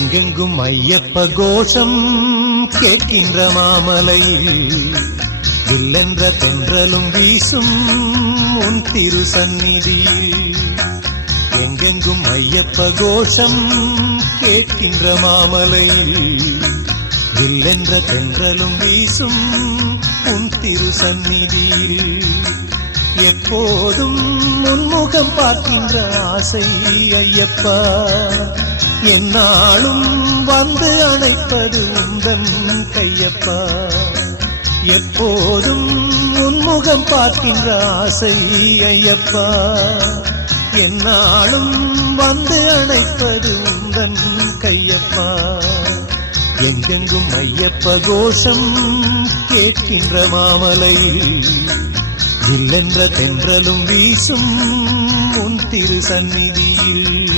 எங்கெங்கும் ஐயப்ப கோஷம் கேட்கின்ற மாமலையில் வில்லென்ற தென்றலும் வீசும் உன் திரு சந்நிதியில். எங்கெங்கும் ஐயப்ப கோஷம் கேட்கின்ற மாமலையில் வில்லென்ற தென்றலும் வீசும் உன் திரு சந்நிதியில். எப்போதும் உன்முகம் பார்க்கின்ற ஆசை ஐயப்பா, என்னாலும் வந்து அணைப்பது உந்தன் கையப்பா. எப்போதும் உன்முகம் பார்க்கின்ற ஆசை ஐயப்பா, என்னாலும் வந்து அணைப்பது உந்தன் கையப்பா. எங்கெங்கும் ஐயப்ப கோஷம் கேட்கின்ற மாமலையில் வில்லென்ற தென்றலும் வீசும் உன் திரு சந்நிதியில்.